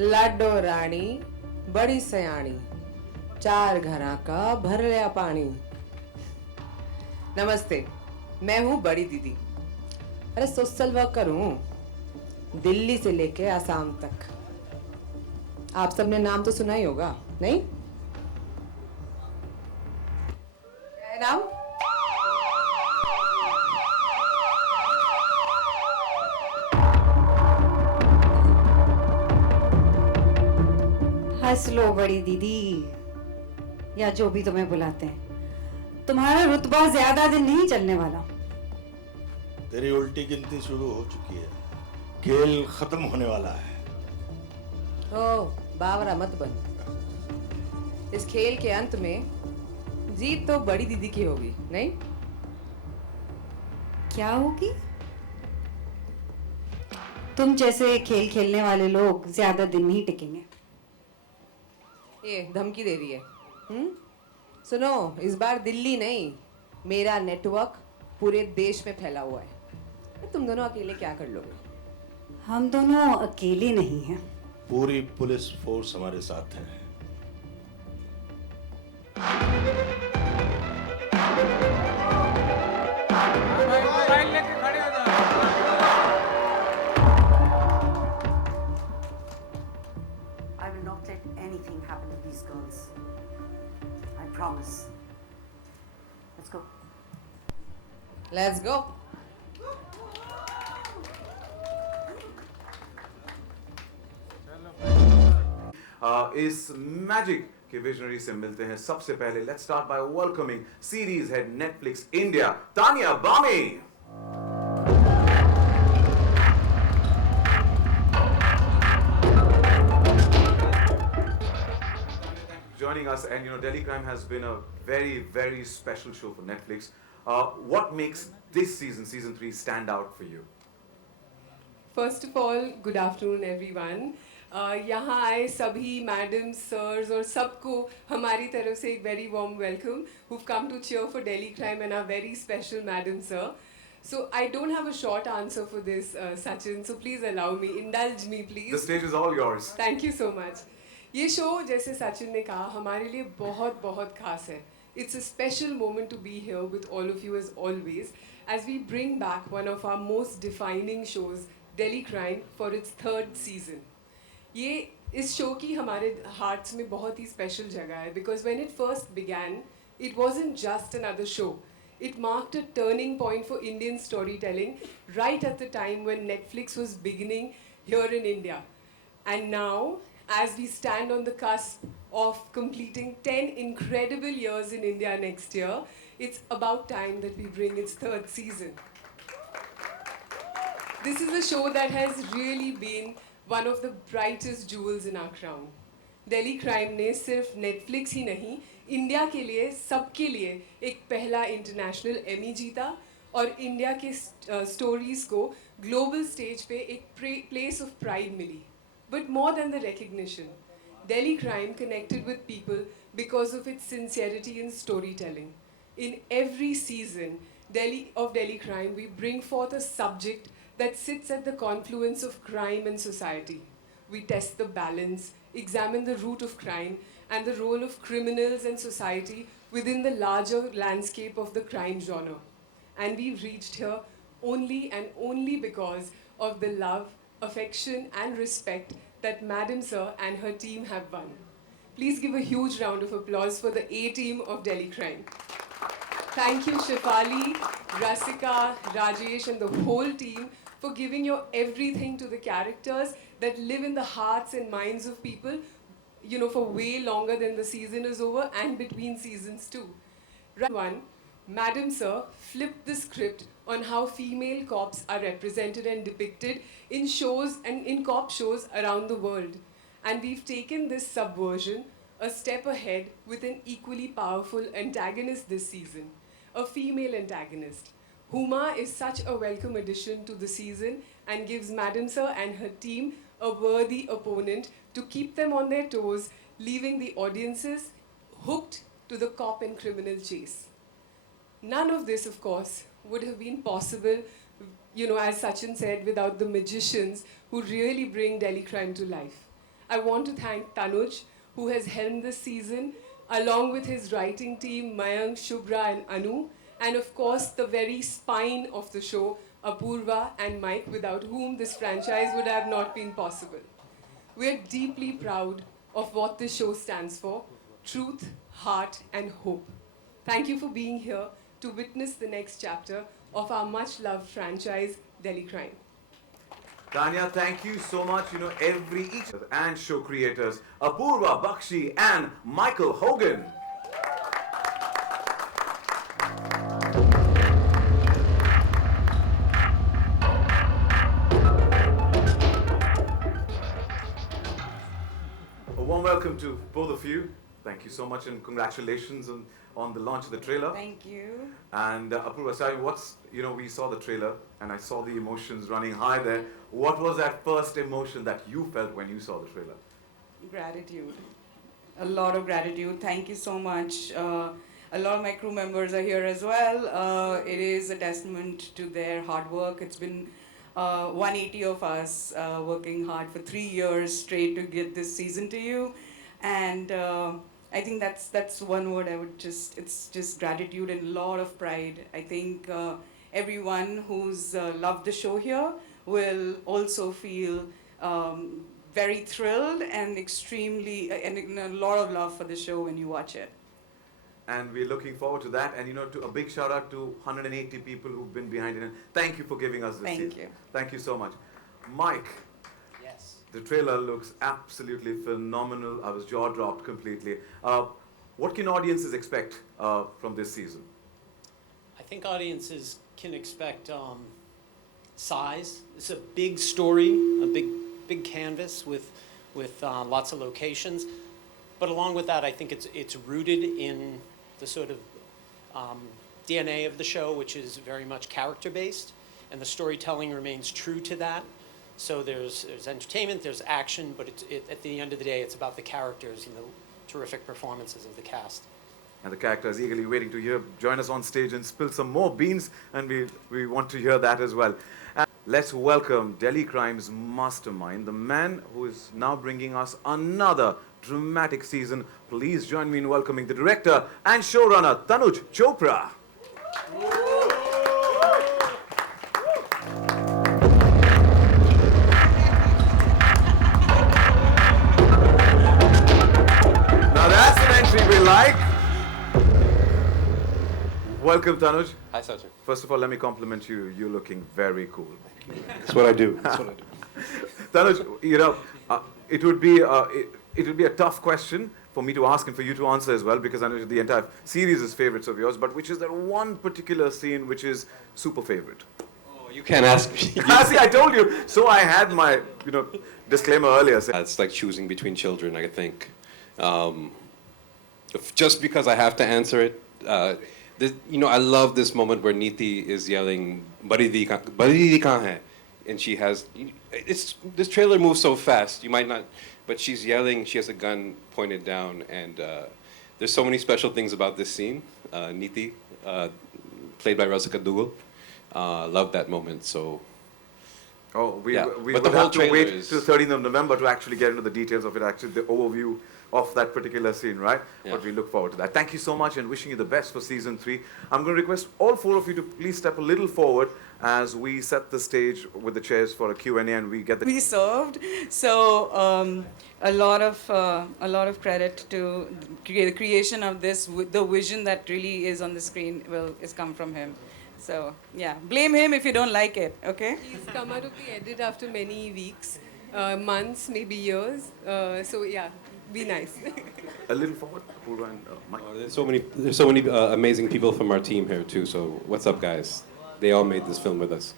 लाडो रानी बड़ी सयानी, चार घरा का भर लिया पानी। नमस्ते, मैं हूँ बड़ी दीदी। अरे सोशल वर्कर हूँ, दिल्ली से लेके आसाम तक। आप सबने नाम तो सुना ही होगा, नहीं? क्या है नाम? हंस लो बड़ी दीदी, या जो भी तुम्हें बुलाते हैं। तुम्हारा रुतबा ज्यादा दिन नहीं चलने वाला। तेरी उल्टी गिनती शुरू हो चुकी है, खेल खत्म होने वाला है। ओ बावरा मत बन। इस खेल के अंत में जीत तो बड़ी दीदी की होगी, नहीं? क्या होगी? तुम जैसे खेल खेलने वाले लोग ज्यादा दिन नहीं टिकेंगे। ये धमकी दे रही है। सुनो, इस बार दिल्ली नहीं, मेरा नेटवर्क पूरे देश में फैला हुआ है। तुम दोनों अकेले क्या कर लोगे? हम दोनों अकेले नहीं हैं। पूरी पुलिस फोर्स हमारे साथ है। I will not let anything happen to these girls. I promise. Let's go. Let's go. इस मैजिक के विजनरी से मिलते हैं। सबसे पहले let's start by welcoming series head Netflix India, Tania बामी। Joining us, and Delhi Crime has been a very special show for Netflix. What makes this season 3 stand out for you? First of all, good afternoon everyone. यहाँ आए सभी madam sirs और सबको हमारी तरफ से एक very warm welcome who've come to cheer for Delhi Crime and our very special madam sir. So I don't have a short answer for this, Sachin. So please allow me, indulge me please. The stage is all yours. Thank you so much. ये show जैसे सचिन ने कहा हमारे लिए बहुत बहुत खास है. It's a special moment to be here with all of you as always as we bring back one of our most defining shows, Delhi Crime, for its 3rd season. ये इस शो की हमारे हार्ट्स में बहुत ही special जगह है because when it first began, it wasn't just another show. It marked a turning point for Indian storytelling right at the time when Netflix was beginning here in India. And now, as we stand on the cusp of completing 10 incredible years in India next year, it's about time that we bring its 3rd season. This is a show that has really been one of the brightest jewels in our crown. Delhi Crime ने सिर्फ Netflix ही नहीं, India के लिए, सबके लिए एक पहला international Amy जीता और इंडिया के स्टोरीज को ग्लोबल स्टेज पे एक प्लेस ऑफ प्राइड मिली. But more than the recognition, Delhi Crime connected with people because of its sincerity in storytelling. In every season of Delhi Crime, we bring forth a subject that sits at the confluence of crime and society. We test the balance, examine the root of crime, and the role of criminals and society within the larger landscape of the crime genre. And we've reached here only and only because of the love, affection, and respect that Madam Sir and her team have won. Please give a huge round of applause for the A-team of Delhi Crime. Thank you, Shefali, Rasika, Rajesh, and the whole team for giving your everything to the characters that live in the hearts and minds of people, for way longer than the season is over and between seasons too. Right one, Madam Sir flipped the script on how female cops are represented and depicted in shows and in cop shows around the world. And we've taken this subversion a step ahead with an equally powerful antagonist this season, a female antagonist. Huma is such a welcome addition to the season and gives Madam Sir and her team a worthy opponent to keep them on their toes, leaving the audiences hooked to the cop and criminal chase. None of this, of course, would have been possible, as Sachin said, without the magicians who really bring Delhi Crime to life. I want to thank Tanuj, who has helmed this season, along with his writing team, Mayank, Shubhra, and Anu, and of course, the very spine of the show, Apurva and Mike, without whom this franchise would have not been possible. We're deeply proud of what this show stands for: truth, heart, and hope. Thank you for being here to witness the next chapter of our much-loved franchise, Delhi Crime. Tanya, thank you so much. Each and show creators, Apurva Bakshi and Michael Hogan. A warm welcome to both of you. Thank you so much and congratulations on the launch of the trailer. Thank you. And Apurva, sorry, we saw the trailer and I saw the emotions running high there. What was that first emotion that you felt when you saw the trailer? Gratitude. A lot of gratitude. Thank you so much. A lot of my crew members are here as well. It is a testament to their hard work. It's been 180 of us working hard for 3 years straight to get this season to you. And I think that's one word I would it's just gratitude and a lot of pride. I think everyone who's loved the show here will also feel very thrilled and and a lot of love for the show when you watch it. And we're looking forward to that. And to a big shout out to 180 people who've been behind it. And thank you for giving us this Thank season. you. Thank you so much. Mike. Yes. The trailer looks absolutely phenomenal. I was jaw dropped completely. What can audiences expect from this season? I think audiences can expect size. It's a big story, a big canvas with lots of locations. But along with that, I think it's rooted in the sort of DNA of the show, which is very much character-based, and the storytelling remains true to that. So there's entertainment, there's action, but at the end of the day, it's about the characters and the terrific performances of the cast. And the character is eagerly waiting to join us on stage and spill some more beans, and we want to hear that as well. And let's welcome Delhi Crime's mastermind, the man who is now bringing us another dramatic season. Please join me in welcoming the director and showrunner, Tanuj Chopra. Now that's an entry we like. Welcome, Tanuj. Hi, Sachin. First of all, let me compliment you. You're looking very cool. That's what I do. That's what I do. Tanuj, it would be a tough question for me to ask and for you to answer as well, because I know the entire series is favorites of yours, but which is that one particular scene which is super favorite? Oh, you can't ask me. See, I told you. So I had my, disclaimer earlier. It's like choosing between children, I think. Just because I have to answer it, I love this moment where Neeti is yelling, "Badi di kahan hai?" And she has, this trailer moves so fast, you might not, but she's yelling, she has a gun pointed down, and there's so many special things about this scene. Neeti, played by Rasika Dugal, love that moment, so. Oh, we But will the whole have to trailer wait is- till 13th of November to actually get into the details of it, actually the overview of that particular scene, right? Yeah. But we look forward to that. Thank you so much and wishing you the best for season 3. I'm going to request all 4 of you to please step a little forward as we set the stage with the chairs for a Q&A and we get the... We served. So a lot of credit to the creation of this. The vision that really is on the screen is come from him. So yeah, blame him if you don't like it. Okay. He's come out of the edit after many weeks, months, maybe years. So yeah, be nice. A little forward, Apurva and Mike. There's so many amazing people from our team here too, so what's up, guys? They all made this film with us.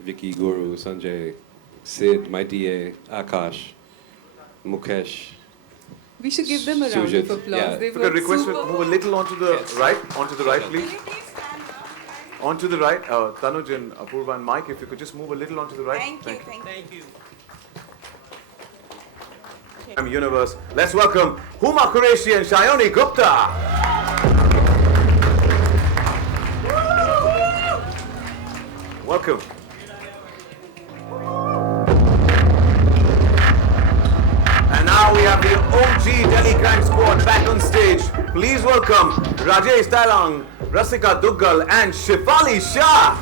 Vicky, Guru, Sanjay, Sid, my DA, Akash, Mukesh. We should give them a round Sujit, of applause. yeah. They've If I worked request you super to move a little onto the right, please. Onto the right, Tanuj and Apurva and Mike, if you could just move a little onto the right. Thank you. Thank you. Universe. Let's welcome Huma Qureshi and Sayani Gupta. Welcome. OG Delhi Crime Squad back on stage. Please welcome Rajesh Talang, Rasika Dugal, and Shefali Shah.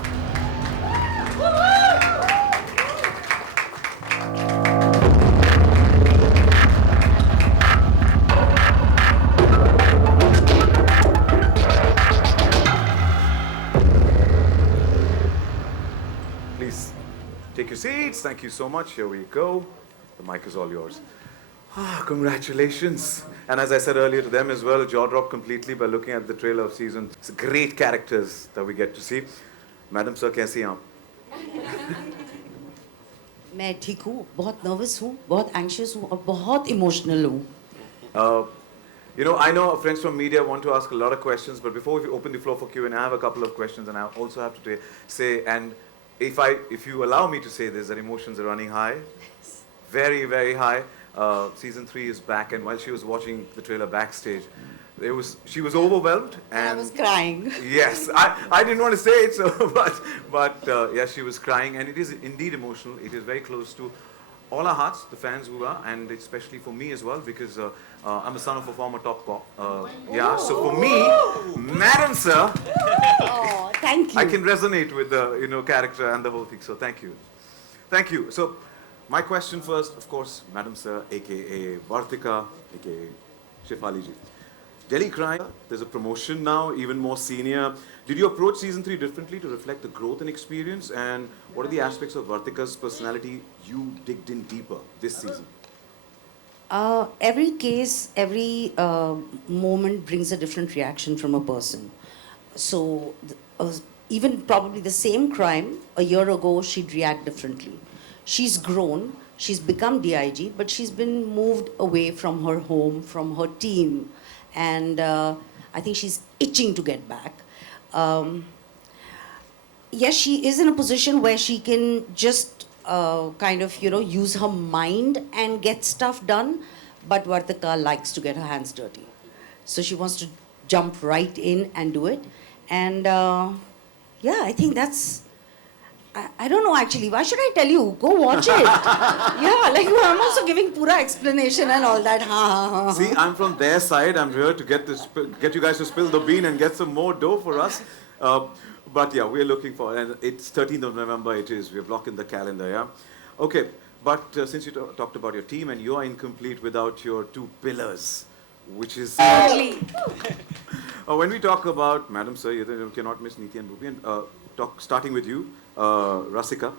Please take your seats. Thank you so much. Here we go. The mic is all yours. Congratulations. And as I said earlier to them as well, jaw dropped completely by looking at the trailer of season. It's great characters that we get to see. Madam sir, कैसी हैं आप? मैं ठीक हूँ, बहुत nervous हूँ, बहुत anxious हूँ और बहुत इमोशनल हूँ. You know, I know friends from media want to ask a lot of questions, but before we open the floor for Q&A, I have a couple of questions, and I also have to say, and if you allow me to say this, that emotions are running high, very, very high. Season 3 is back, and while she was watching the trailer backstage, she was overwhelmed, and I was crying. Yes, I didn't want to say it, so but yeah, she was crying, and it is indeed emotional. It is very close to all our hearts, the fans who are, and especially for me as well, because I'm a son of a former top cop. Yeah, so for me, Madam Sir, Oh, thank you. I can resonate with the character and the whole thing. So thank you. So my question first, of course, Madam Sir, aka Vartika, aka Shefali ji. Delhi Crime, there's a promotion now, even more senior. Did you approach season 3 differently to reflect the growth and experience? And what are the aspects of Vartika's personality you digged in deeper this season? Every case, every moment brings a different reaction from a person. So even probably the same crime, a year ago, she'd react differently. She's grown, she's become DIG, but she's been moved away from her home, from her team. And I think she's itching to get back. Yes, she is in a position where she can just use her mind and get stuff done. But Vartika likes to get her hands dirty. So she wants to jump right in and do it. And I think that's... I don't know actually. Why should I tell you? Go watch it. I'm also giving pura explanation and all that. See, I'm from their side. I'm here to get you guys to spill the bean and get some more dough for us. But yeah, we're looking for, and it's 13th of November. It is. We're blocking the calendar. Yeah. Okay. But since you talked about your team, and you are incomplete without your two pillars, which is. When we talk about Madam Sir, you cannot miss Neeti and Bhupi. And starting with you. Rasika,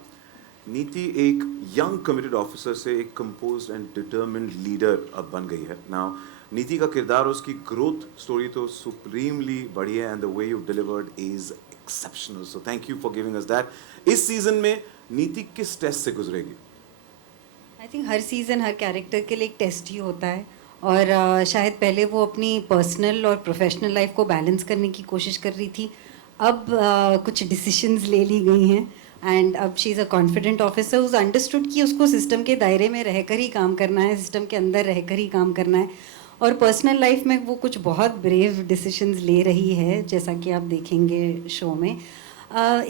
नीति एक young committed officer से एक composed and determined leader अब बन गई है. Now, नीति का किरदार, उसकी growth story तो supremely बड़ी है, and the way you've delivered is exceptional. So thank you for giving us that. इस season में नीति किस test से गुजरेगी? I think her season her character के लिए एक test ही होता है, और शायद पहले वो अपनी personal और professional life को balance करने की कोशिश कर रही थी. अब कुछ डिसीशंस ले ली गई हैं, एंड अब she is a confident officer who's understood कि उसको सिस्टम के दायरे में रहकर ही काम करना है, सिस्टम के अंदर रहकर ही काम करना है, और पर्सनल लाइफ में वो कुछ बहुत ब्रेव डिसीशंस ले रही है, जैसा कि आप देखेंगे शो में.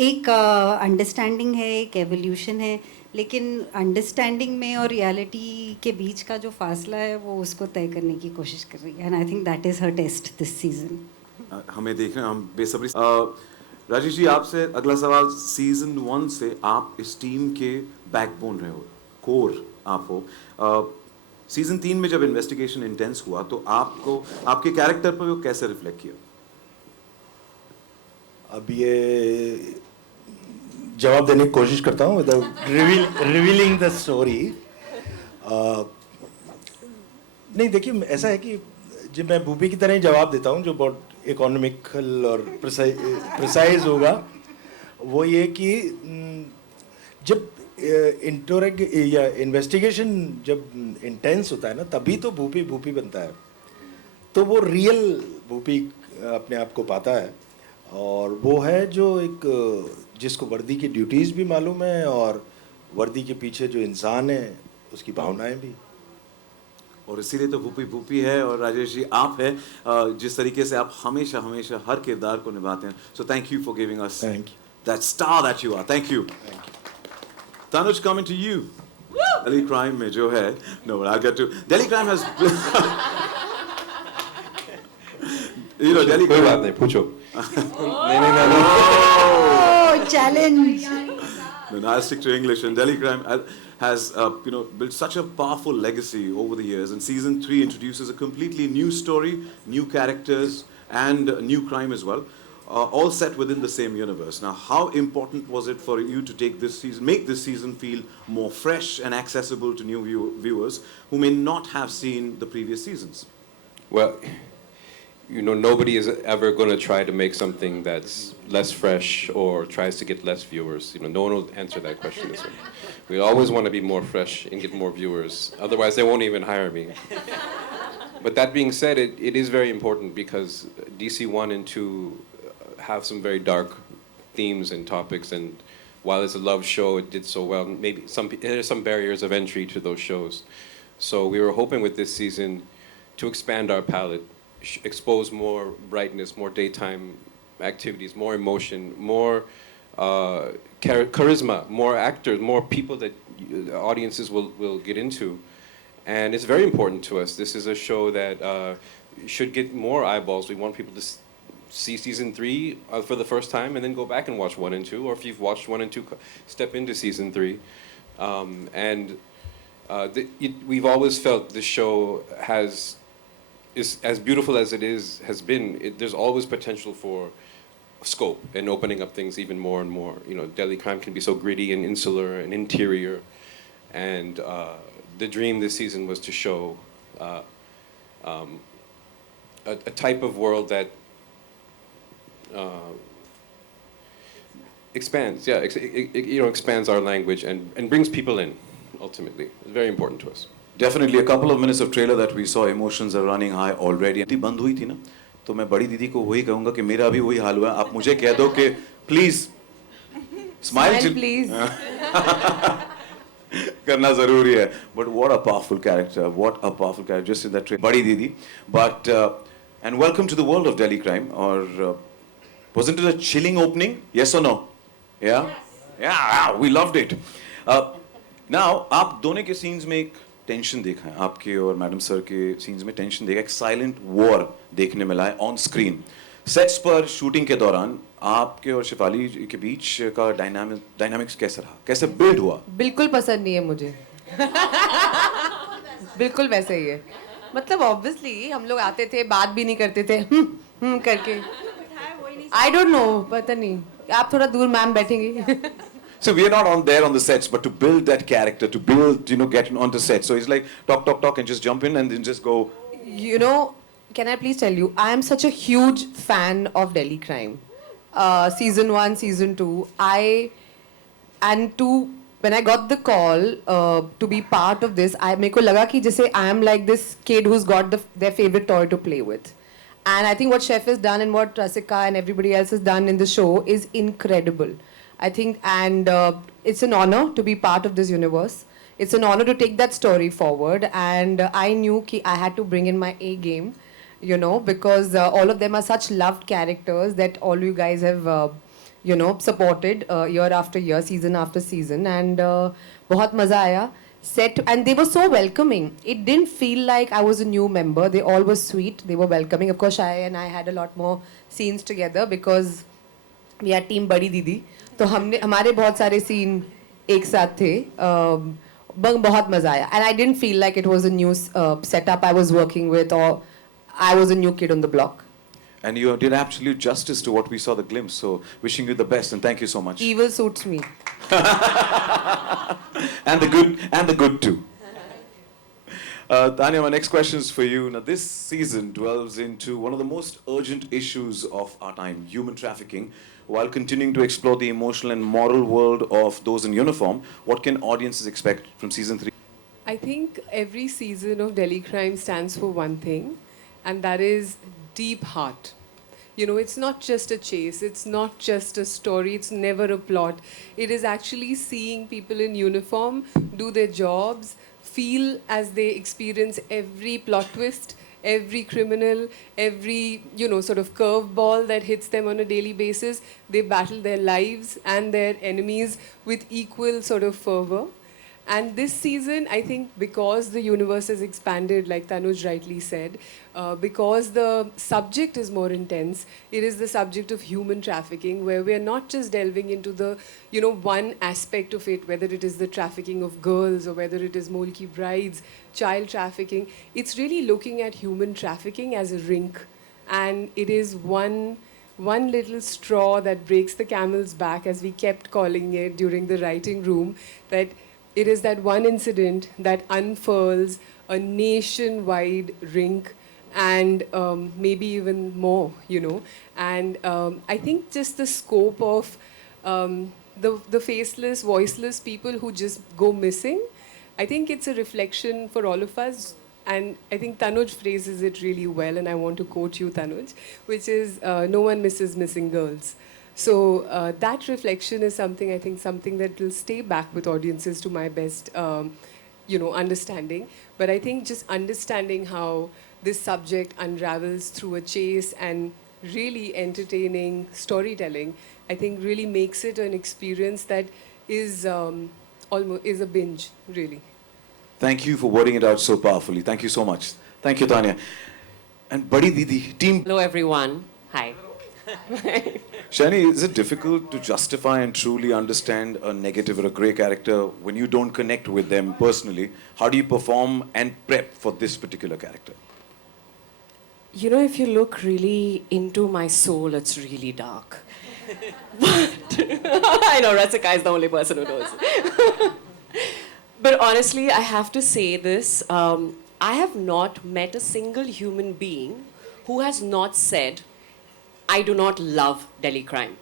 एक अंडरस्टैंडिंग है, एक एवोल्यूशन है, लेकिन अंडरस्टैंडिंग में और रियलिटी के बीच का जो फासला है वो उसको तय करने की कोशिश कर रही है, and I think that is her test this season. हमें देखना, हम बेसब्री. राजेश जी, आपसे अगला सवाल. सीजन 1 से आप इस टीम के बैकबोन रहे हो, कोर आप हो. सीजन 3 में जब इन्वेस्टिगेशन इंटेंस हुआ तो आपको आपके कैरेक्टर पर वो कैसे रिफ्लेक्ट किया? अब ये जवाब देने की कोशिश करता हूँ विदाउट रिवीलिंग द स्टोरी. नहीं, देखिए, ऐसा है कि जब मैं भूपी की तरह ही जवाब देता हूँ, जो बहुत इकोनॉमिकल और प्रिसाइज होगा, वो ये कि जब या इन्वेस्टिगेशन जब इंटेंस होता है ना, तभी तो भूपी बनता है. तो वो रियल भूपी अपने आप को पाता है, और वो है जो जिसको वर्दी की ड्यूटीज़ भी मालूम है, और वर्दी के पीछे जो इंसान है उसकी भावनाएं भी. और इसीलिए तो भूपी है, और राजेश जी आप है, जिस तरीके से आप हमेशा हर किरदार को निभाते हैं. So thank you for giving us that star that you are. Thank you. Tanuj, coming to you. Delhi crime में जो है, no, but I'll get to. Delhi crime has, you know, Delhi कोई बात crime. नहीं पूछो नहीं नहीं नहीं Oh, challenge. No, no, I'll stick to English. And Delhi crime has, built such a powerful legacy over the years. And season 3 introduces a completely new story, new characters, and new crime as well. All set within the same universe. Now, how important was it for you to make this season feel more fresh and accessible to new viewers who may not have seen the previous seasons? Well, nobody is ever going to try to make something that's less fresh or tries to get less viewers. No one will answer that question this way. We always want to be more fresh and get more viewers. Otherwise, they won't even hire me. But that being said, it is very important because DC 1 and 2 have some very dark themes and topics, and while it's a love show, it did so well. Maybe there's some barriers of entry to those shows. So we were hoping with this season to expand our palette, expose more brightness, more daytime activities, more emotion, more charisma, more actors, more people that audiences will get into. And it's very important to us. This is a show that should get more eyeballs. We want people to see season 3 for the first time and then go back and watch 1 and 2, or if you've watched 1 and 2, step into season 3. We've always felt this show is as beautiful as it has been. There's always potential for scope and opening up things even more and more. Delhi crime can be so gritty and insular and interior, and the dream this season was to show a type of world that expands, expands our language and brings people in. Ultimately, it's very important to us. Definitely, a couple of minutes of trailer that we saw, emotions are running high already. बंद हुई थी ना, तो मैं बड़ी दीदी को वही कहूँगा कि मेरा भी वही हाल हुआ है. आप मुझे कह दो कि please smile please. करना ज़रूरी है. But what a powerful character, just in that trailer. बड़ी दीदी. But and welcome to the world of Delhi crime. Or wasn't it a chilling opening? Yes or no? Yeah. Yes. Yeah, we loved it. Now, आप दोनों के scenes में एक tension देखा है, आपके और मैडम सर के सीन्स में टेंशन देखा, एक साइलेंट वॉर देखने मिला है ऑन स्क्रीन. सेट्स पर शूटिंग के दौरान आपके और शेफाली के बीच का डायनामिक्स कैसा रहा, कैसे बिल्ड हुआ? बिल्कुल पसंद नहीं है मुझे. बिल्कुल वैसे ही है. मतलब ऑब्वियसली हम लोग आते थे, बात भी नहीं करते थे, करके. आई डोंट नो, पता नहीं. आप थोड़ा दूर मैम बैठेंगे. So we are not there on the sets, but to build that character, to build, get on the set. So it's like talk, and just jump in and then just go. Can I please tell you, I am such a huge fan of Delhi crime. Season 1, season 2. When I got the call to be part of this, मेरे को लगा कि जैसे I am like this kid who's got their favorite toy to play with. And I think what Chef has done and what Rasika and everybody else has done in the show is incredible. I think, and it's an honor to be part of this universe. It's an honor to take that story forward. And I knew that I had to bring in my A game, because all of them are such loved characters that all you guys have, supported year after year, season after season. And बहुत मजा आया. And they were so welcoming. It didn't feel like I was a new member. They all were sweet. They were welcoming. Of course, Shai and I had a lot more scenes together because we are team Badi Didi. तो हमारे बहुत सारे scene एक साथ थे. बहुत मजा आया. And I didn't feel like it was a new setup I was working with, or I was a new kid on the block. And you did absolute justice to what we saw the glimpse. So wishing you the best and thank you so much. Evil suits me. And the good too. Tanya, my next question is for you. Now, this season dwells into one of the most urgent issues of our time, human trafficking, while continuing to explore the emotional and moral world of those in uniform. What can audiences expect from season 3? I think every season of Delhi Crime stands for one thing, and that is deep heart. It's not just a chase, it's not just a story, it's never a plot. It is actually seeing people in uniform do their jobs, feel as they experience every plot twist, every criminal, every, sort of curveball that hits them on a daily basis. They battle their lives and their enemies with equal sort of fervor. And this season, I think because the universe has expanded, like Tanuj rightly said, because the subject is more intense, it is the subject of human trafficking, where we are not just delving into the, one aspect of it, whether it is the trafficking of girls or whether it is Molki brides, child trafficking. It's really looking at human trafficking as a rink. And it is one little straw that breaks the camel's back, as we kept calling it during the writing room, that it is that one incident that unfurls a nationwide rink and maybe even more, And I think just the scope of the faceless, voiceless people who just go missing, I think it's a reflection for all of us. And I think Tanuj phrases it really well, and I want to quote you, Tanuj, which is, no one misses missing girls. So that reflection is something that will stay back with audiences to my best, understanding. But I think just understanding how this subject unravels through a chase and really entertaining storytelling, I think really makes it an experience that is almost is a binge, really. Thank you for wording it out so powerfully. Thank you so much. Thank you, Tanya. And Badi Didi, team. Hello, everyone. Hi. Shani, is it difficult to justify and truly understand a negative or a grey character when you don't connect with them personally? How do you perform and prep for this particular character? If you look really into my soul, it's really dark. But I know Rasika is the only person who knows. But honestly, I have to say this. I have not met a single human being who has not said, I do not love Delhi crime.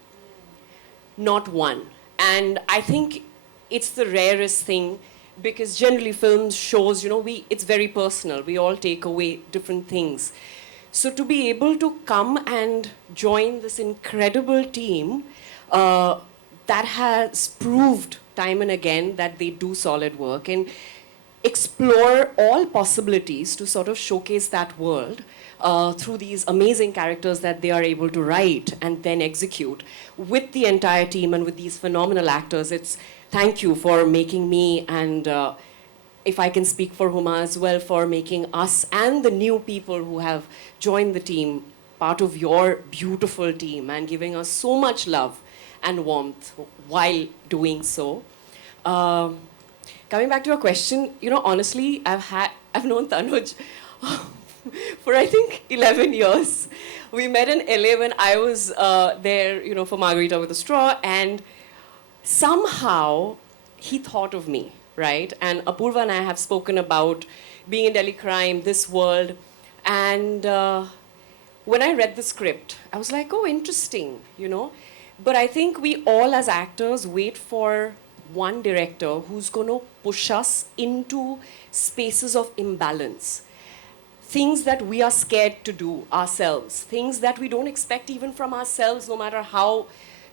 Not one. And I think it's the rarest thing, because generally films, shows, it's very personal. We all take away different things. So to be able to come and join this incredible team that has proved time and again that they do solid work and explore all possibilities to sort of showcase that world through these amazing characters that they are able to write and then execute with the entire team and with these phenomenal actors. It's thank you for making me, and if I can speak for Huma as well, for making us and the new people who have joined the team part of your beautiful team and giving us so much love and warmth while doing so. Coming back to your question, honestly, I've known Tanuj for I think 11 years. We met in LA when I was there, for Margarita with a Straw, and somehow he thought of me, right? And Apurva and I have spoken about being in Delhi crime, this world, and when I read the script, I was like, oh, interesting, But I think we all as actors wait for one director who's going to push us into spaces of imbalance. Things that we are scared to do ourselves. Things that we don't expect even from ourselves, no matter how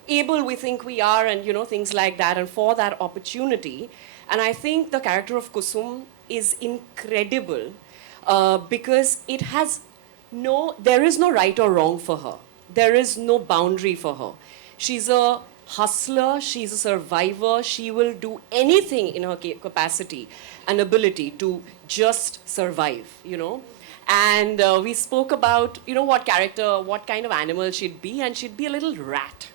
able we think we are, and things like that. And for that opportunity. And I think the character of Kusum is incredible because it has there is no right or wrong for her. There is no boundary for her. She's a hustler, she's a survivor, she will do anything in her capacity and ability to just survive, And we spoke about, what character, what kind of animal she'd be, and she'd be a little rat.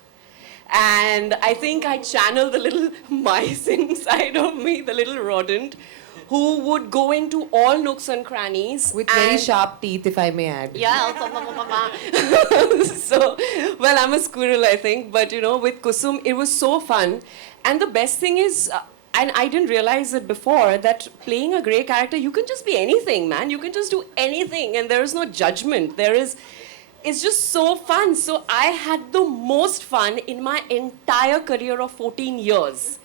And I think I channeled the little mice inside of me, the little rodent, who would go into all nooks and crannies. With very sharp teeth, if I may add. Yeah. So, well, I'm a squirrel, I think. But, with Kusum, it was so fun. And the best thing is, and I didn't realize it before, that playing a grey character, you can just be anything, man. You can just do anything. And there is no judgment. It's just so fun. So I had the most fun in my entire career of 14 years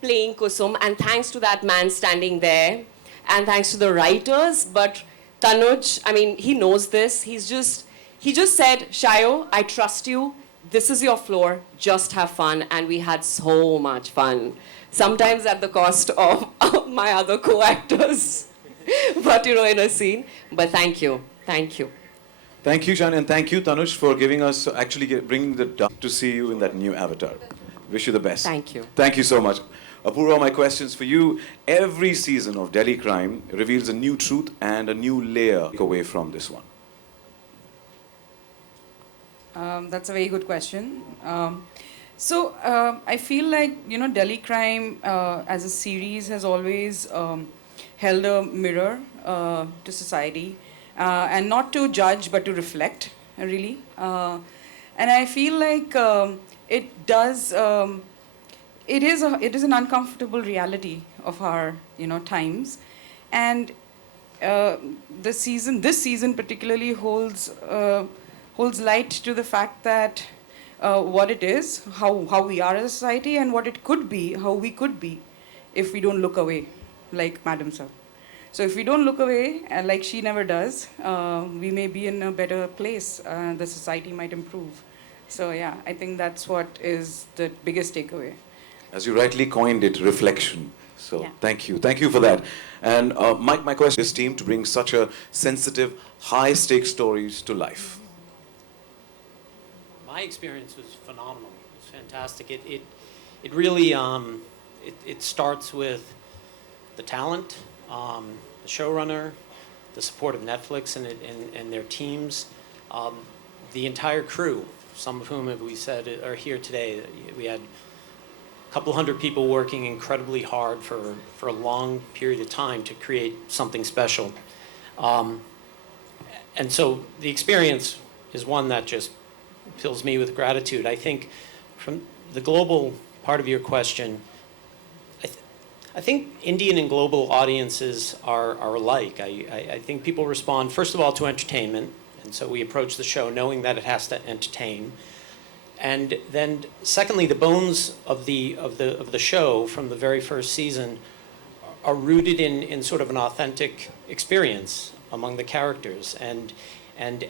playing Kusum, and thanks to that man standing there, and thanks to the writers. But Tanuj, he knows this. He just said, Shayo, I trust you. This is your floor. Just have fun. And we had so much fun. Sometimes at the cost of my other co-actors. But, in a scene. But thank you. Thank you. Thank you, Shani, and thank you, Tanuj, for giving us, bringing the dark to see you in that new avatar. Wish you the best. Thank you. Thank you so much. Apurva, my questions for you. Every season of Delhi Crime reveals a new truth and a new layer away from this one. That's a very good question. I feel like, Delhi Crime as a series has always held a mirror to society, and not to judge but to reflect, really. And I feel like it does. It is an uncomfortable reality of our times, and this season particularly holds light to the fact that what it is, how we are as a society, and what it could be, how we could be, if we don't look away, like Madam Sir. So if we don't look away, like she never does, we may be in a better place. The society might improve. So yeah, I think that's what is the biggest takeaway. As you rightly coined it, reflection. So Yeah. thank you. Thank you for that. And my question is, team to bring such a sensitive, high-stakes stories to life. My experience was phenomenal. It was fantastic. It really it starts with the talent, the showrunner, the support of Netflix and their teams, the entire crew. Some of whom, as we said, are here today. We had a couple hundred people working incredibly hard for a long period of time to create something special. And so the experience is one that just fills me with gratitude. I think from the global part of your question, I think Indian and global audiences are alike. I think people respond, first of all, to entertainment, and so we approach the show knowing that it has to entertain. And then, secondly, the bones of the show from the very first season are rooted in sort of an authentic experience among the characters. And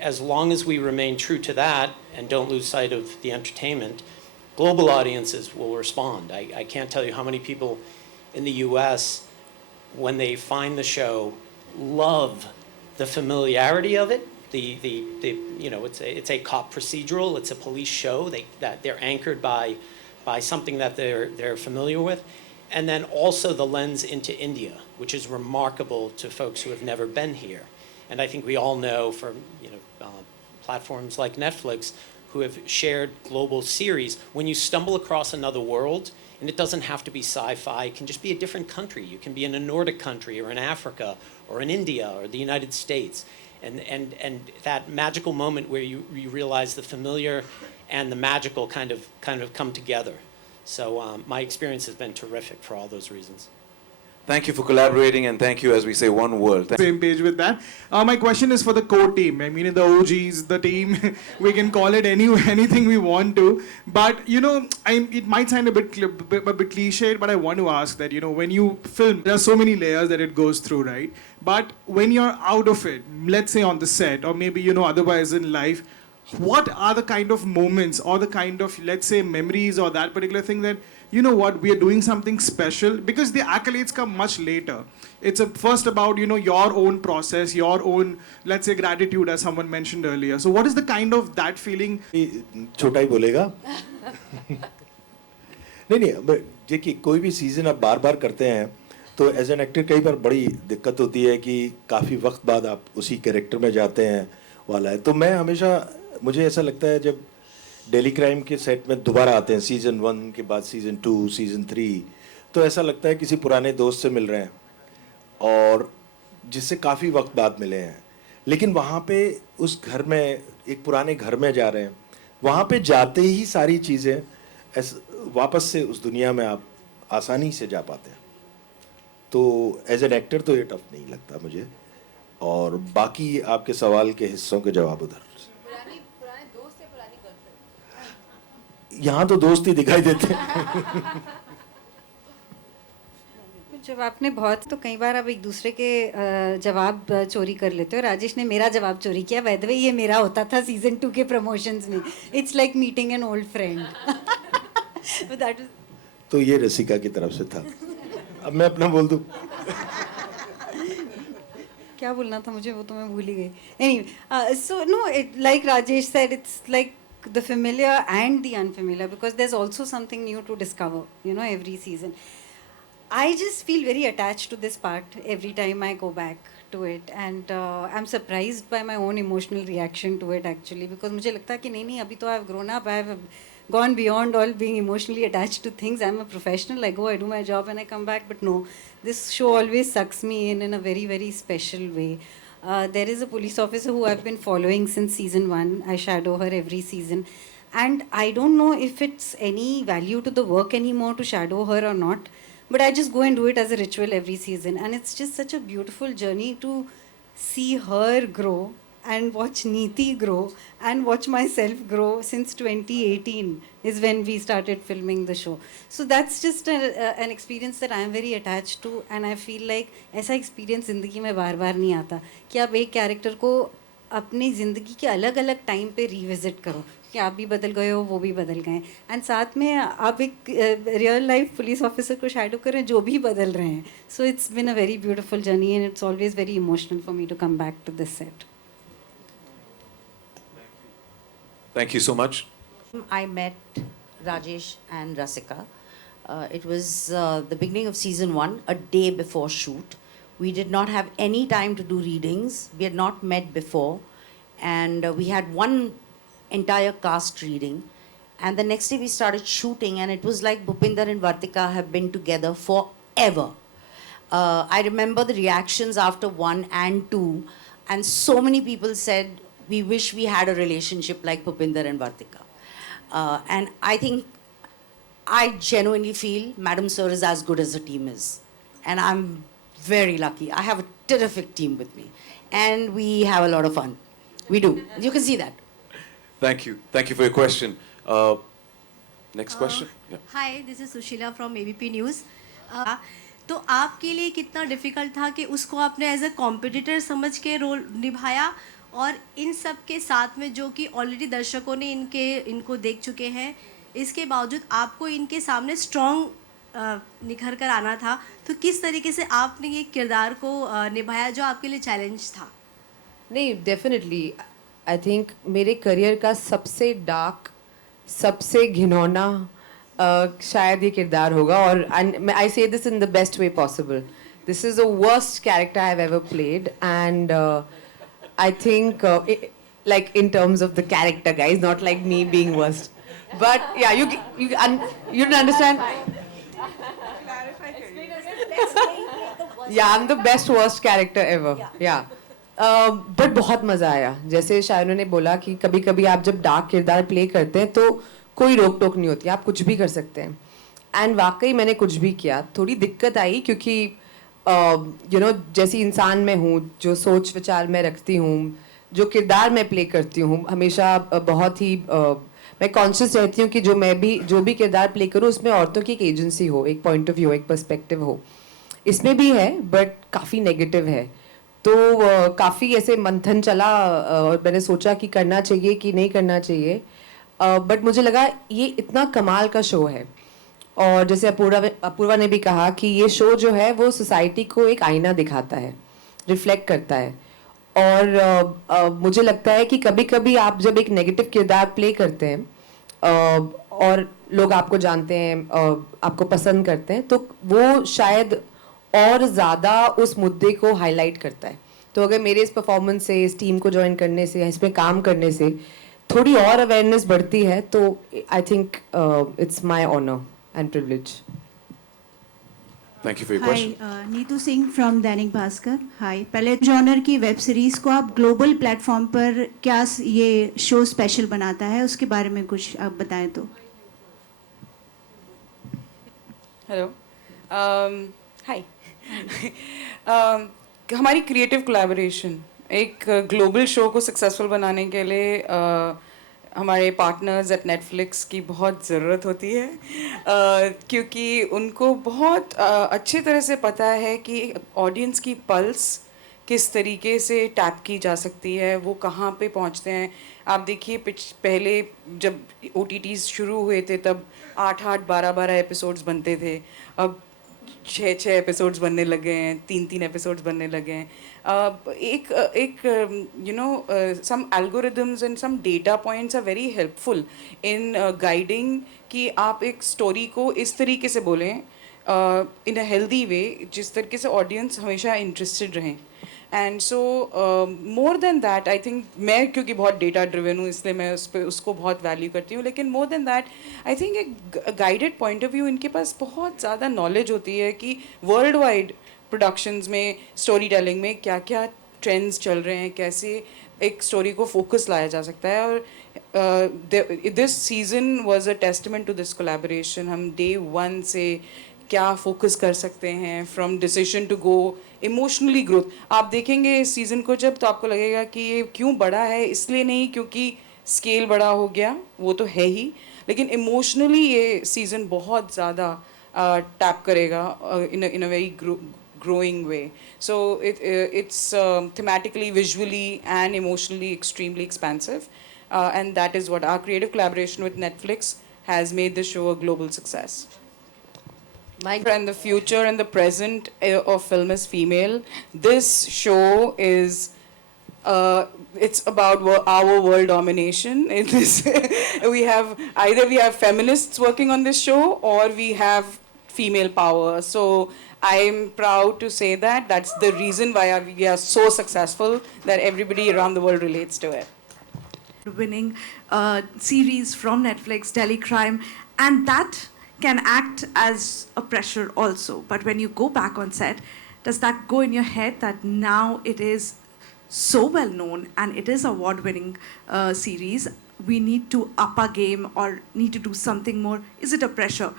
as long as we remain true to that and don't lose sight of the entertainment, global audiences will respond. I can't tell you how many people in the U.S., when they find the show, love the familiarity of it. It's a cop procedural. It's a police show. They're anchored by something that they're familiar with, and then also the lens into India, which is remarkable to folks who have never been here. And I think we all know from platforms like Netflix, who have shared global series, when you stumble across another world, and it doesn't have to be sci-fi, it can just be a different country. You can be in a Nordic country, or in Africa, or in India, or the United States. And that magical moment where you realize the familiar and the magical kind of come together. So my experience has been terrific for all those reasons. Thank you for collaborating, and thank you, as we say, one world. Same page with that. My question is for the core team. I mean, the OGs, the team, we can call it anything we want to. But, it might sound a bit cliched, but I want to ask that, when you film, there are so many layers that it goes through, right? But when you're out of it, let's say on the set, or maybe, otherwise in life, what are the kind of moments or the kind of, let's say, memories or that particular thing that, we are doing something special? Because the accolades come much later. It's first about, your own process, your own, let's say, gratitude, as someone mentioned earlier. So what is the kind of that feeling? छोटा ही बोलेगा नहीं देखिए कोई भी season आप बार बार करते हैं तो एज एन एक्टर कई बार बड़ी दिक्कत होती है कि काफ़ी वक्त बाद आप उसी कैरेक्टर में जाते हैं वाला है. तो मैं हमेशा, मुझे ऐसा लगता है जब डेली क्राइम के सेट में दोबारा आते हैं सीज़न 1 के बाद सीज़न 2, सीज़न 3, तो ऐसा लगता है किसी पुराने दोस्त से मिल रहे हैं और जिससे काफ़ी वक्त बाद मिले हैं. लेकिन वहाँ पे उस घर में, एक पुराने घर में जा रहे हैं, वहाँ पे जाते ही सारी चीज़ें वापस से उस दुनिया में आप आसानी से जा पाते हैं. तो एज एन एक्टर तो ये टफ नहीं लगता मुझे. और बाकी आपके सवाल के हिस्सों के जवाब उधर. यहाँ तो दोस्त ही दिखाई देते हैं. जब आपने बहुत, तो कई बार आप एक दूसरे के जवाब चोरी कर लेते हो. राजेश ने मेरा जवाब चोरी किया. बाय द वे, ये मेरा होता था सीजन 2 के प्रमोशंस में. It's like meeting an old friend. तो ये रसिका की तरफ से था. अब मैं अपना बोल दूं. क्या बोलना था मुझे, वो तो मैं भूल ही गई. Anyway, so no, like Rajesh said, it's like the familiar and the unfamiliar, because there's also something new to discover, every season. I just feel very attached to this part every time I go back to it, and I'm surprised by my own emotional reaction to it actually, because मुझे लगता है कि नहीं अभी तो I've grown up, I've gone beyond all being emotionally attached to things. I'm a professional, I go, I do my job and I come back, but no, this show always sucks me in a very, very special way. There is a police officer who I've been following since season 1. I shadow her every season, and I don't know if it's any value to the work anymore to shadow her or not, but I just go and do it as a ritual every season. And it's just such a beautiful journey to see her grow and watch Neeti grow and watch myself grow since 2018 is when we started filming the show. So that's just an experience that I am very attached to, and I feel like ऐसा experience ज़िंदगी में बार बार नहीं आता कि आप एक character को अपनी ज़िंदगी के अलग अलग टाइम पे रिविजिट करो कि आप भी बदल गए हो, वो भी बदल गए, एंड साथ में आप एक रियल लाइफ पुलिस ऑफिसर को शैडो करें जो भी बदल रहे हैं. So it's been a very beautiful journey and it's always very emotional for me to come back to this set. Thank you so much. I met Rajesh and Rasika. It was the beginning of season 1, a day before shoot. We did not have any time to do readings. We had not met before. And we had one entire cast reading. And the next day we started shooting, and it was like Bhupinder and Vartika have been together forever. I remember the reactions after 1 and 2, and so many people said, we wish we had a relationship like Bhupinder and Vartika. And I think, I genuinely feel Madam Sir is as good as the team is. And I'm very lucky. I have a terrific team with me. And we have a lot of fun. We do. You can see that. Thank you. Thank you for your question. Next question. Yeah. Hi, this is Sushila from ABP News. तो आपके लिए कितना difficult था कि उसको आपने as a competitor समझ के रोल निभाया, और इन सब के साथ में जो कि ऑलरेडी दर्शकों ने इनको देख चुके हैं, इसके बावजूद आपको इनके सामने स्ट्रॉन्ग निखर कर आना था, तो किस तरीके से आपने ये किरदार को निभाया जो आपके लिए चैलेंज था? नहीं, डेफिनेटली आई थिंक मेरे करियर का सबसे डार्क, सबसे घिनौना शायद ये किरदार होगा, और आई से this in the best way possible. This is the worst character I have ever played, and I think, like in terms of the character, guys, not like me being worst. But yeah, you didn't understand. Yeah, I'm the best worst character ever. Yeah. But बहुत मज़ा आया. जैसे शायनों ने बोला कि कभी-कभी आप जब डार्क किरदार प्ले करते हैं तो कोई रोक टोक नहीं होती, आप कुछ भी कर सकते हैं. एंड वाकई मैंने कुछ भी किया. थोड़ी दिक्कत आई क्योंकि जैसी इंसान मैं हूँ, जो सोच विचार मैं रखती हूँ, जो किरदार मैं प्ले करती हूँ, हमेशा बहुत ही मैं कॉन्शियस रहती हूँ कि जो भी किरदार प्ले करूँ उसमें औरतों की एक एजेंसी हो, एक पॉइंट ऑफ व्यू, एक पर्सपेक्टिव हो. इसमें भी है, बट काफ़ी नेगेटिव है. तो काफ़ी ऐसे मंथन चला, और मैंने सोचा कि करना चाहिए कि नहीं करना चाहिए. बट मुझे लगा ये इतना कमाल का शो है, और जैसे अपूर्वा ने भी कहा कि ये शो जो है वो सोसाइटी को एक आईना दिखाता है, रिफ्लेक्ट करता है. और मुझे लगता है कि कभी कभी आप जब एक नेगेटिव किरदार प्ले करते हैं और लोग आपको जानते हैं, आपको पसंद करते हैं, तो वो शायद और ज़्यादा उस मुद्दे को हाईलाइट करता है. तो अगर मेरे इस परफॉर्मेंस से, इस टीम को ज्वाइन करने से, इसमें काम करने से थोड़ी और अवेयरनेस बढ़ती है, तो I think it's my honour and privilege. Thank you for your question. Hi, Neetu Singh from Dainik Bhaskar. Hi, पहले जॉनर की वेब सीरीज को आप ग्लोबल प्लेटफॉर्म पर क्या ये शो स्पेशल बनाता है, उसके बारे में कुछ आप बताएं तो. हेलो, हाय. हमारी क्रिएटिव कोलैबोरेशन एक ग्लोबल शो को सक्सेसफुल बनाने के लिए हमारे पार्टनर्स एट नेटफ्लिक्स की बहुत ज़रूरत होती है, क्योंकि उनको बहुत अच्छे तरह से पता है कि ऑडियंस की पल्स किस तरीके से टैप की जा सकती है, वो कहाँ पे पहुँचते हैं. आप देखिए पहले जब OTTs शुरू हुए थे तब 8-8, 12-12 एपिसोड्स बनते थे. अब 6-6 एपिसोड्स बनने लगे हैं, 3-3 एपिसोड्स बनने लगे हैं. some algorithms and some data points are very helpful in guiding कि आप एक स्टोरी को इस तरीके से बोलें in a healthy way, जिस तरीके से audience हमेशा interested रहें. And so more than that, I think मैं क्योंकि बहुत data driven हूँ इसलिए मैं उसको बहुत value करती हूँ. लेकिन more than that, I think एक guided point of view इनके पास बहुत ज़्यादा knowledge होती है कि worldwide productions में storytelling में क्या क्या trends चल रहे हैं, कैसे एक story को focus लाया जा सकता है. और this season was a testament to this collaboration. हम day one से क्या फोकस कर सकते हैं, from decision to go, emotionally growth. आप देखेंगे इस सीज़न को जब, तो आपको लगेगा कि ये क्यों बड़ा है, इसलिए नहीं क्योंकि स्केल बड़ा हो गया, वो तो है ही, लेकिन इमोशनली ये सीज़न बहुत ज़्यादा टैप करेगा in a very growing way. So it's thematically, visually and emotionally extremely expansive, and that is what our creative collaboration with Netflix has made the show a global success. And the future and the present of film is female. This show is it's about our world domination. It is we have feminists working on this show, or we have female power. So I'm proud to say that that's the reason why we are so successful, that everybody around the world relates to it. Winning series from Netflix, Delhi Crime, and that can act as a pressure also. But when you go back on set, does that go in your head that now it is so well known and it is award-winning series, we need to up our game or need to do something more? Is it a pressure?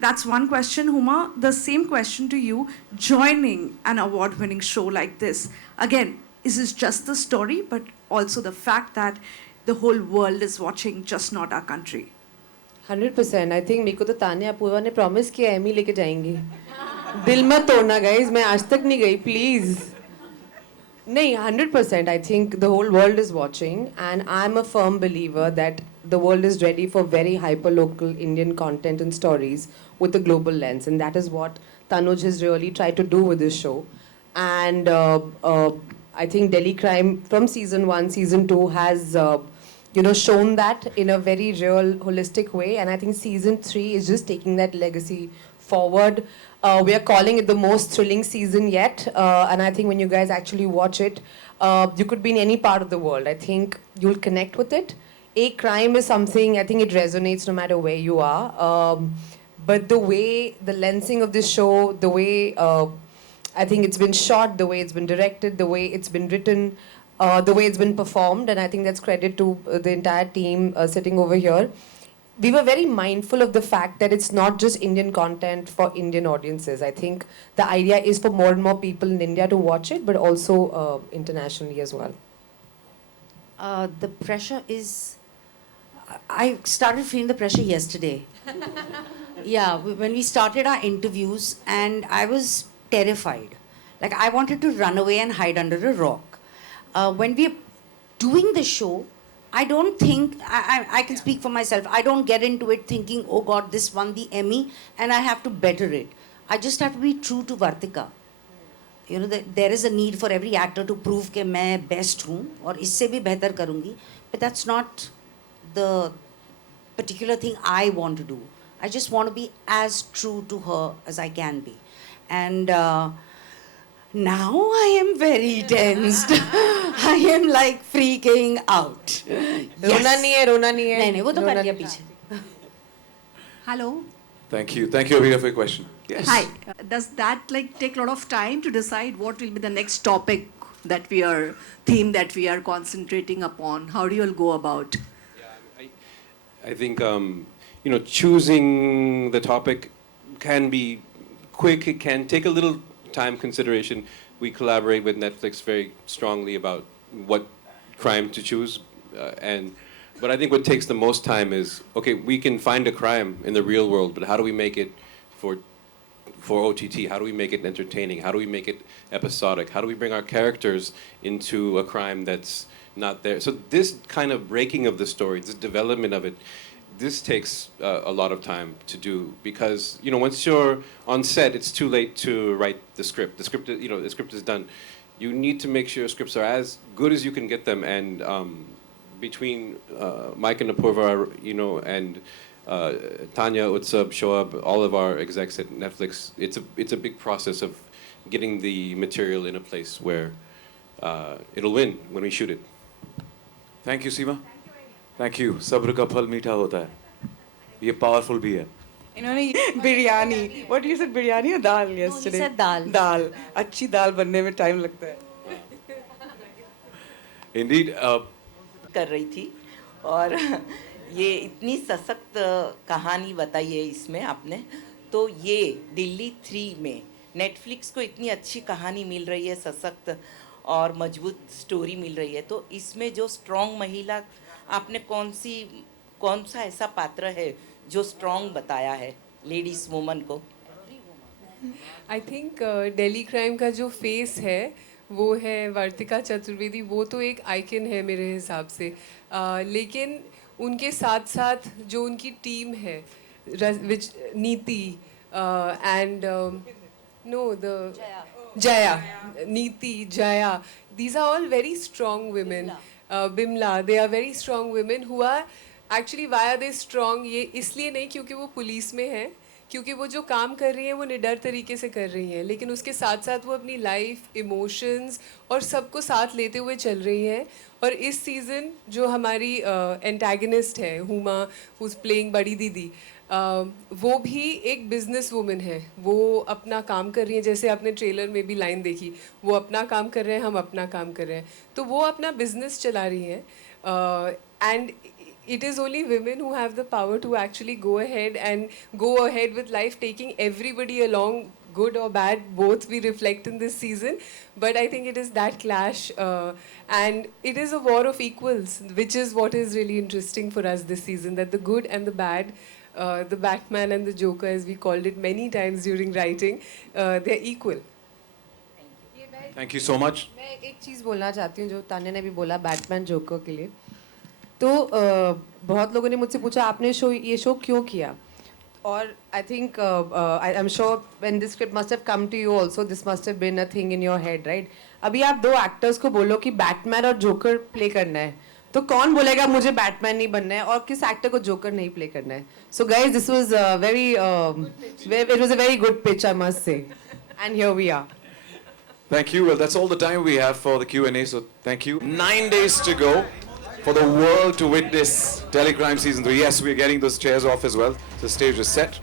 That's one question. Huma, the same question to you, joining an award-winning show like this. Again, is this just the story, but also the fact that the whole world is watching, just not our country? 100%. I think मेरे को तो तान्या अपूर्वा ने promise किया Amy लेके जाएंगी. दिल मत तोड़ना गाइज, मैं आज तक नहीं गई प्लीज. नहीं, 100%. I think the whole world is watching, and I'm a firm believer that the world is ready for very hyper-local Indian content and stories with a global lens, and that is what Tanuj has really tried to do with this show. And I think Delhi Crime from season 1, season 2 has shown that in a very real, holistic way. And I think season 3 is just taking that legacy forward. We are calling it the most thrilling season yet. And I think when you guys actually watch it, you could be in any part of the world. I think you'll connect with it. Crime is something, I think it resonates no matter where you are. But the way, the lensing of this show, the way I think it's been shot, the way it's been directed, the way it's been written, the way it's been performed, and I think that's credit to the entire team sitting over here. We were very mindful of the fact that it's not just Indian content for Indian audiences. I think the idea is for more and more people in India to watch it, but also internationally as well. The pressure is... I started feeling the pressure yesterday. Yeah, when we started our interviews, and I was terrified. Like, I wanted to run away and hide under a rock. When we're doing the show, I don't think, I can speak for myself, I don't get into it thinking, oh God, this won the Emmy and I have to better it. I just have to be true to Vartika. You know, there is a need for every actor to prove that I'm best hoon, or isse bhi behtar karungi. But that's not the particular thing I want to do. I just want to be as true to her as I can be. And now I am very tensed. I am like freaking out. Rona nahi hai, rona nahi hai. नहीं, वो तो कर लिया पीछे. Hello. Thank you, Avina, for your question. Yes. Hi. Does that take a lot of time to decide what will be the next topic that theme that we are concentrating upon? How do you all go about? Yeah, I think choosing the topic can be quick. It can take a little time consideration. We collaborate with Netflix very strongly about what crime to choose, but I think what takes the most time is, okay, we can find a crime in the real world, but how do we make it for OTT? How do we make it entertaining? How do we make it episodic? How do we bring our characters into a crime that's not there? So this kind of breaking of the story, this development of it, this takes a lot of time to do, because once you're on set, it's too late to write the script. The script is done. You need to make sure scripts are as good as you can get them, and between Mike and Apurva, and Tanya, Utsab, Shoab, all of our execs at Netflix, it's a big process of getting the material in a place where it'll win when we shoot it. Thank you, Seema. Thank you. Sabr ka phal meetha hota hai. ये powerful भी है. इन्होंने biryani, what you said, biryani or dal yesterday? said दाल. दाल, अच्छी दाल बनने में time लगता है. Indeed. कर रही थी और ये इतनी सशक्त कहानी बताई है इसमें आपने, तो ये दिल्ली 3 में नेटफ्लिक्स को इतनी अच्छी कहानी मिल रही है, सशक्त और मजबूत स्टोरी मिल रही है, तो इसमें जो स्ट्रॉन्ग महिला आपने कौन सा ऐसा पात्र है जो स्ट्रॉन्ग बताया है लेडीज वुमन को? आई थिंक दिल्ली क्राइम का जो फेस है वो है वर्तिका चतुर्वेदी. वो तो एक आइकन है मेरे हिसाब से, लेकिन उनके साथ साथ जो उनकी टीम है, नीति and Jaya, Neeti, Jaya, these are all very strong women. Bimla, they are very strong women who are actually, why are they strong? ये इसलिए नहीं क्योंकि वो पुलिस में है, क्योंकि वो जो काम कर रही हैं वो निडर तरीके से कर रही हैं, लेकिन उसके साथ साथ वो अपनी लाइफ, इमोशंस और सबको साथ लेते हुए चल रही हैं. और इस सीज़न जो हमारी एंटागनिस्ट है हुमा, हु इज़ प्लेइंग बड़ी दीदी, वो भी एक बिजनेस वुमन है. वो अपना काम कर रही हैं, जैसे आपने ट्रेलर में भी लाइन देखी, वो अपना काम कर रहे हैं, हम अपना काम कर रहे हैं, तो वो अपना बिजनेस चला रही हैं. And it is only women who have the power to actually go ahead with life, taking everybody along, good or bad, both we reflect in this season. But I think it is that clash, and it is a war of equals, which is what is really interesting for us this season, that the good and the bad, the Batman and the Joker, as we called it many times during writing, they're equal. Thank you so much. मैं एक चीज़ बोलना चाहती हूँ जो तान्या ने भी बोला Batman joker के लिए. तो बहुत लोगों ने मुझसे पूछा आपने ये शो क्यों किया, और I think I am sure when this script must have come to you also, this must have been a thing in your head, right? अभी आप 2 एक्टर्स को बोलो कि बैटमैन और जोकर प्ले करना है, तो कौन बोलेगा मुझे बैटमैन नहीं बनना है, और किस एक्टर को जोकर नहीं प्ले करना है? So guys, this was it was a very good pitch, I must say, and here we are. Thank you. Well, that's all the time we have for the Q&A, so thank you. 9 days to go for the world to witness Telecrime Season 3. Yes, we're getting those chairs off as well. The stage is set.